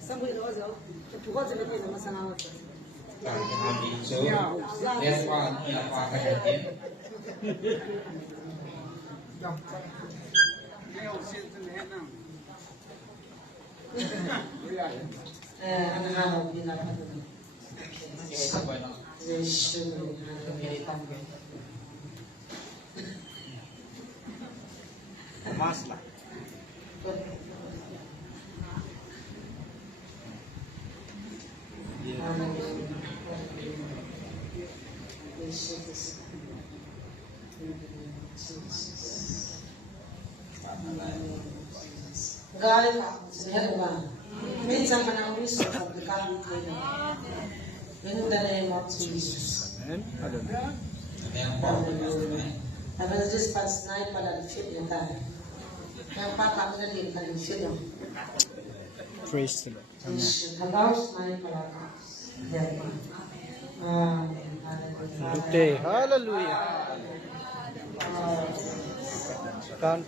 Sampai lo jauh, bukan jadi kita masalah apa. Jangan hijau, lihat warna yang pakai hati. Anak-anak di mana tu? Sampai nak. Yesus, kami tanggung. Emas lah. Gale ka, sehat ba? Minsan ka na ulis sa pagkakamit nila. In the name of Jesus. Amen. Hallelujah. Yang bawa. Habis this past night pada fit ya kan. Yang pakam na din kan fit ya. Praise the Lord. Habis night pada ka. Today, hallelujah. Tan.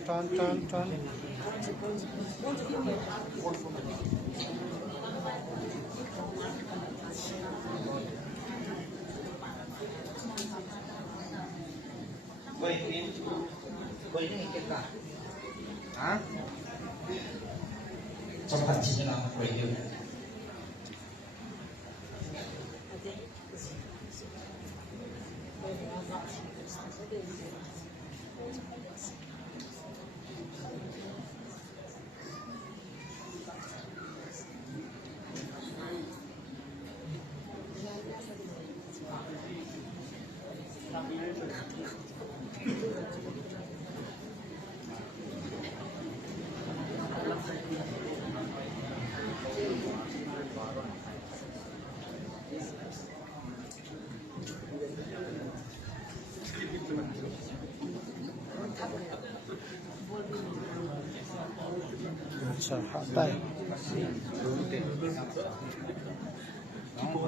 Kau ini kita. Hah? Cepat sini nak pergi. अच्छा, आता है Kau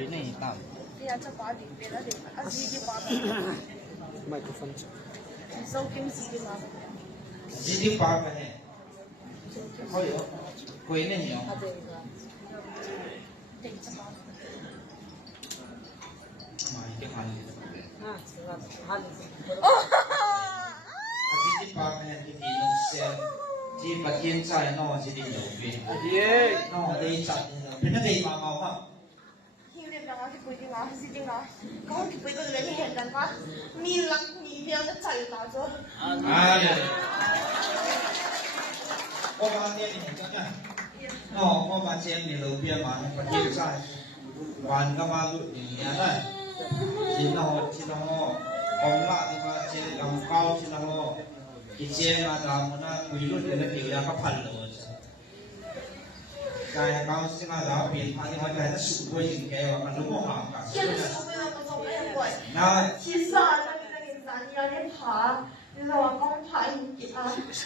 ini hitam. Microphone Jadi apa ni? Oh yo, kau ini yo. Mai ke mana? Jadi apa ni? Jadi nasihat. Jadi bagian saya no jadi lebih. ये No ada ikat. Pernah ada imam apa? ที่เรียนดังว่าที่ปุยดีว่าที่จริงนะก็ที่ปุยก็เลยที่เห็นกันว่ามีรักมีเดียวจะใจตาจ้ะ Ada. Kau mana ni macamnya? No, kau macam ni lebih mana bagian saya. Wan kau malu ni ada. Cina orang lah di macam yang kau cina Ijen ada mana kuilu dia kira kapal loh. Kaya kau sih ada pin, hari hari ada suku yang kaya orang lu mau apa? 现在是为了做那个鬼。 Nah, 其实啊，那个你咱要练爬，你说我刚爬一点啊，是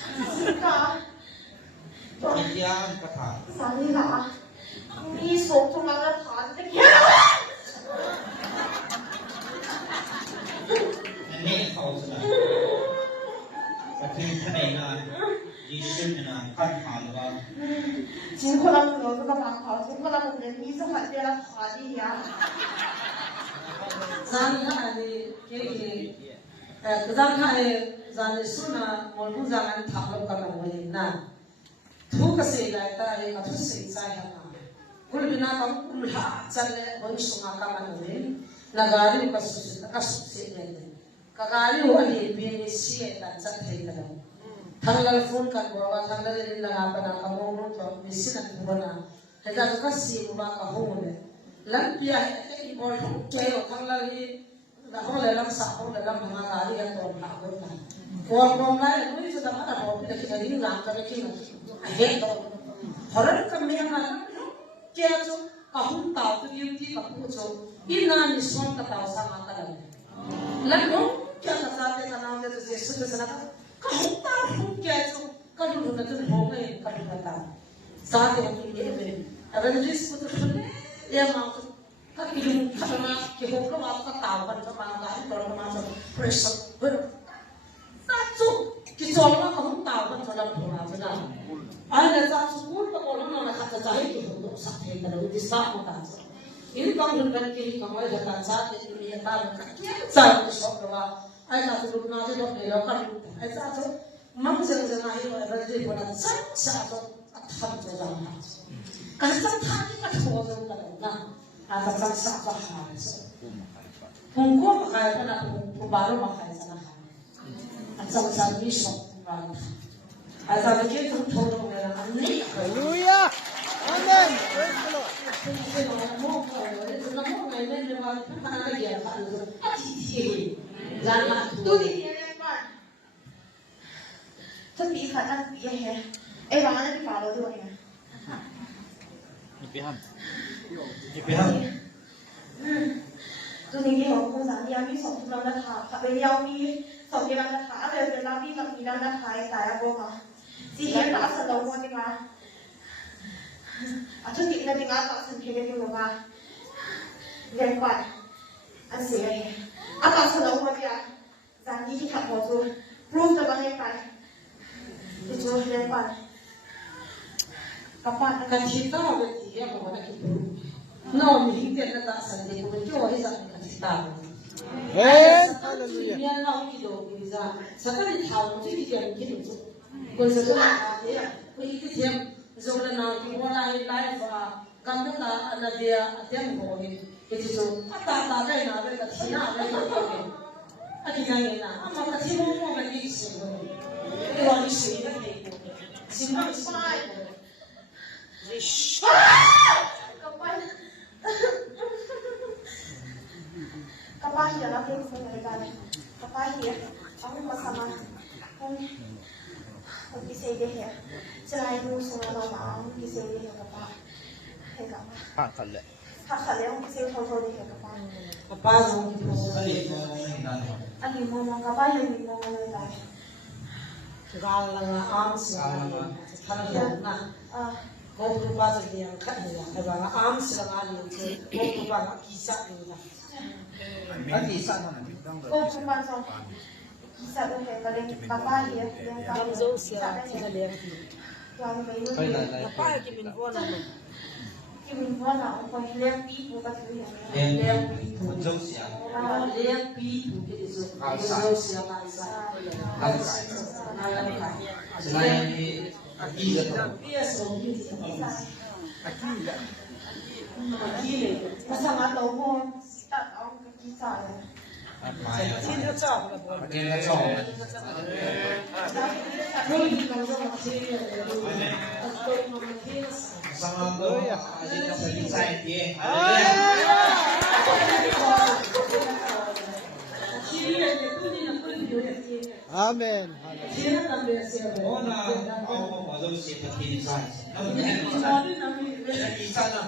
的， iyan kata. 啥你啦？你手中那个爬的天， Ini kau sudah. Tapi kenapa? Yesus ni kan halwa. 尽可能我这个蛮好，尽可能人你是很点了爬的呀。 Zan hari kiri, zan hari zan suna malu jangan takluk kamu ini na. Tu kasih lagi hari katu selesai na. Kul bina kamu kulha cale bagi sungai kamu ini. Nagari kasus ini. Kagari wali bini siye dan catai kadang. Tanggal phone kan bawa tanggal ini na apa na kamu untuk misi na kubana. Kita kasih ubah kamu ni. Lampia ini boleh kaya tanggal ini. Kalau dalam sahur dalam mengalami yang terlalu lama. Orang lain itu sudah mana mau kita ini nggak ada kita. Ada orang kami yang mana kaya tu kahun tahu tu yang di kahun tu ini nani suam kata sama kata. Lalu kaya kata kita tu Yesus sana kahun tahu kaya tu kahun tu tu hoge kahun kata. Saat itu ini ada Yesus tu ya mau ถ้ากินข้าวมากินก็มาก็ต่างกันก็มาการก็มาจะเปรสเปรสจุกิจวัตรก็ต้องต่างกันสำหรับผมนะจ๊ะอันนี้จะสกุลก็คนนั้นนะเขาจะใจกินก็สักเท่ากันเลยที่สักมากันini bangun kan kiri kamu ada kan saat ini dia tahu saya itu sok bahwa ayah tu dulu nanti dok dia kan ayah tu mang jangan akhir berarti pada saya tu akan jalan kan saya tadi kan semua jalan kan ada kan saya faham hukum makanya kan aku baru makanya sana asal saya ni sok baru asal kita tu tolong orang ni Haleluya. Amen. Praise the Lord. Tu đi đi lên con. Thật bị khả năng bị hè. Ê bà ăn phá rồi rồi nè. Tu đi đi học cô giáo đi mi sòng năm đã thả, bây giờ mi sòng năm đã thả, bây giờ làm mi làm mi năm đã thả tại cô mà. Chỉ hiện đã sờ đầu con đi mà. À, tôi nghĩ là tiếng Anh bạn sẽ thấy được mà liên quan anh sẽ này à bạn sẽ đâu mà đi à rằng như thế thật rồi proof cho bạn nghe phải thì tôi liên quan các bạn kan kita berarti ya kalau kita itu no mungkin kita tak sendiri kita cuma bisa kita Amen. Haleluya. ini anak kita bisa sekali tahu itu kita mungkin itu kalau sekali ya itu dia Zola na ki wala hi live kamda ta ana dia atem ko ni itu so ata kai na be ka thina be ko ke ati ngai na ama ka thimo mo ba ni se ko e wa ni se na ke ko simba sai kapal dia nak pergi sana kapal dia aku bersama không đi xe đi hè, chơi đu xuống là bảo đi xe đi hè các bạn, hay cả mà, thằng khởi không đi xe thôi đi hè các bạn, apa yang anh đi mua các bạn đi mua nơi này, galang am sila thằng yang na kau tu pasal dia kat dia kalau am sila ngali kau tu pasal kisah dia cô không quan trọng. Sợ được cái cái lên bà ba gì lên cao dâu xìa thì là liền làm mấy người bà ba thì mình vô là phải lên pi của các thứ này lên dâu xỉa lên pi của cái dâu xìa là sao selain aki gitu dia sống như thế này masa nggak tahu mau tak tahu kisah ya. Xin cho chào là buồn. pakai lecong Thôi thì nó rất là chê tôi nó thế sama gue ya aja yang selesai dia Amen. oh na oh mau dâu xỉa thật kỳ sai nó phải nghe kỳ sai kỳ sai nào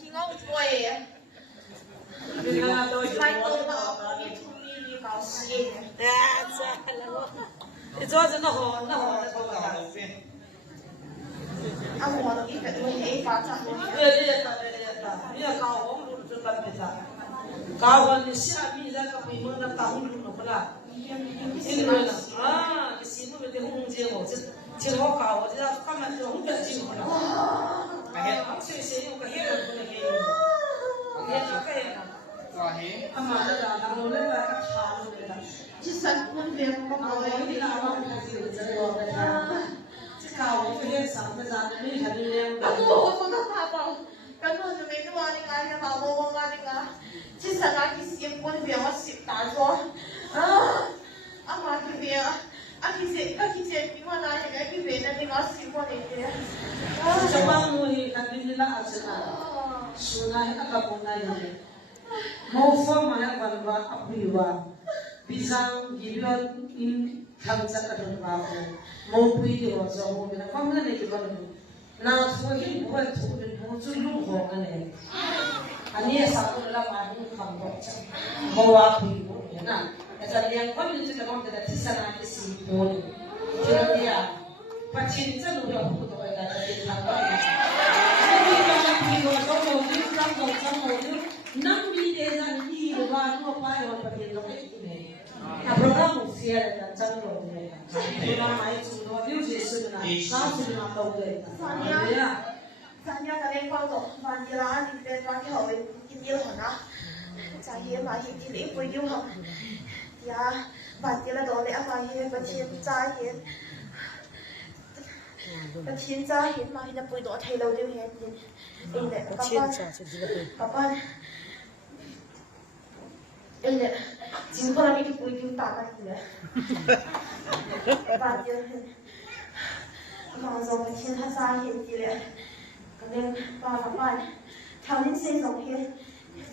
Chỉ ngông quay à. Hai tôi bảo có đi thu đi bảo xịn. cho nó hò Anh mua được ít cái tôi thấy phá chặt luôn. bây giờ cao ông luôn cho bạn biết là cao hơn thì sẽ bị ra các mình muốn làm tao luôn nó là xin rồi là cái xin nó bị hung gì mà chỉ họ cao thì ra các bạn không biết gì mà cái hết không sẽ cái hết rồi cái hết cái hết ama ada đang nói là các thằng rồi là Chỉ sẵn muốn việc có mà có cái đấy. gì là ông cái gì rồi rồi chứ cao cái hết sáng bây giờ nó đi thành lên Aku sudah tahu. Kan tu cuma itu orang yang ada tahu orang yang chỉ sẵn là cái gì muốn việc mà xịt tạt rồi. Ama cái việc cái gì mà nói cái việc này thì nó xịt qua đấy. cho bạn người là đi là ở chỗ nào số này các bạn này mau form mana văn hóa apiwa bisang gibion in tham gia các đoàn bảo mau quy điều cho mau cái phong cái này cái con nào thôi cái bộ phận thủ đến mau chú lưu hồ cái này anh ấy sao cũng làm ăn cũng không có mau api bộ cái nào cái giờ liền con như cái con cái thị sản cái gì bộ cho nên là phát triển rất nhiều bộ đội là cái thằng đó cái gì mà cái gì mà có một cái nang video dan di luar tu apa yang orang pergi lokasi ini. Nah program usia dan channel ini. Program mai cuma dia jesu na, kau sudah tahu deh. Ya. Sanya kalian kalau banjiran di depan kau ini lah. Saya masih tidak punya hak. Ya, banjiran dole apa ini bercium cahaya. Bercium cahaya masih nak punya dua lâu điều hiện. Ini kapan? Ini jumpa lagi di punya tangan ini. Banjiran. Kalau so bercium cahaya ini. Kalian kapan? Kalian saya sampai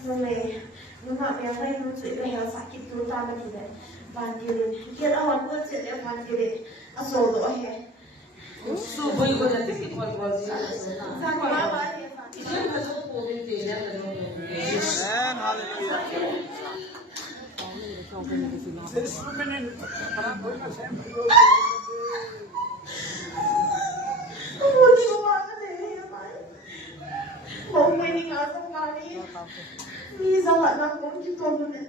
mulai rumah yang lain muncul yang sakit terutama tidak bandirin. Kita awal buat jadi bandirin asal doa he. Subuh itu jadi kuat sih. Sama apa ya? Itu yang masuk covid ini yang Amen. Hallelujah. Mau main ngasih kali. Bisa nggak nanggung gitu dulu.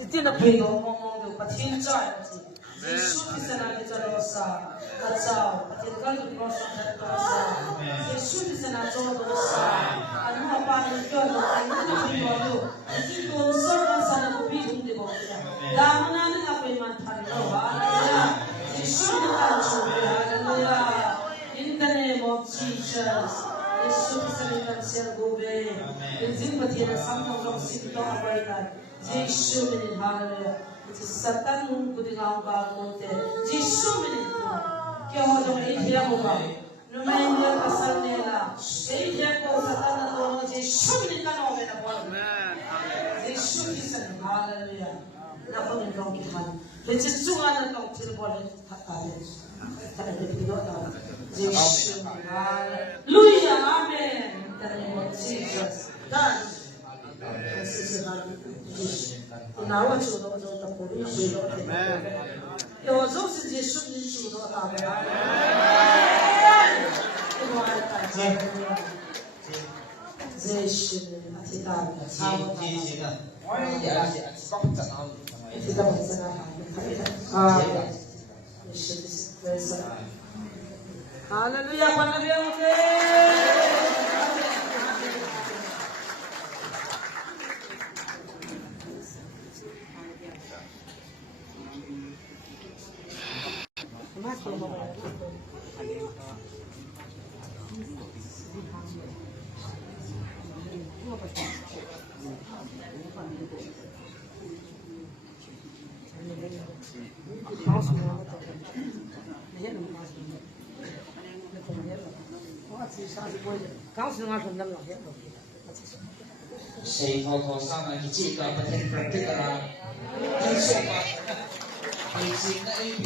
Itu nak pergi ngomong tu, patin cai tu. Yesus di sana kita dosa, kacau. Patin kan tu dosa kita dosa. Yesus di sana cuma dosa. Anu apa ni kau tu? Anu tu pergi tu. Itu dosa kan sana tu pergi tu dosa. Damana ni apa yang mantan tu? Haleluya. Yesus ni kan cuma. Haleluya. In the name of Jesus. Yesus di sana kita sergube. Izin patin sampai kau sinto apa itu? Yesus ni haleluya. Satan nunggu di ngau ka konte. Yesus ni tu. Kya ho jong India ko ba? Numa India pasal nela. India ko Satan na to Yesus ni ka no na po. Yesus ni san haleluya. Na ko ni dong ki han. Le Yesus na to til bol ta ta. Ta de pido ta. Yesus haleluya. Amen. In the name of Jesus. Dan 나와 주도 저 보리 주도 요즘 이제 순리 주도 하고 제시는 아티다 사고 할렐루야 할렐루야 Say thao sang là chỉ làประเทศประเทศอะไรที่ส่งมาที่สิ่งนั้นเอง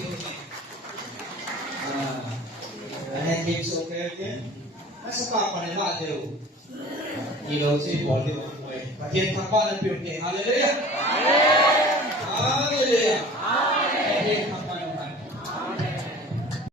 อันนี้ทีมส่งไปเนี่ยนั่นสภาพมันละเดียวที่เราที่บอกที่ว่าประเทศทั้งบ้านนั้นเปลี่ยนแปลงอะไรเลย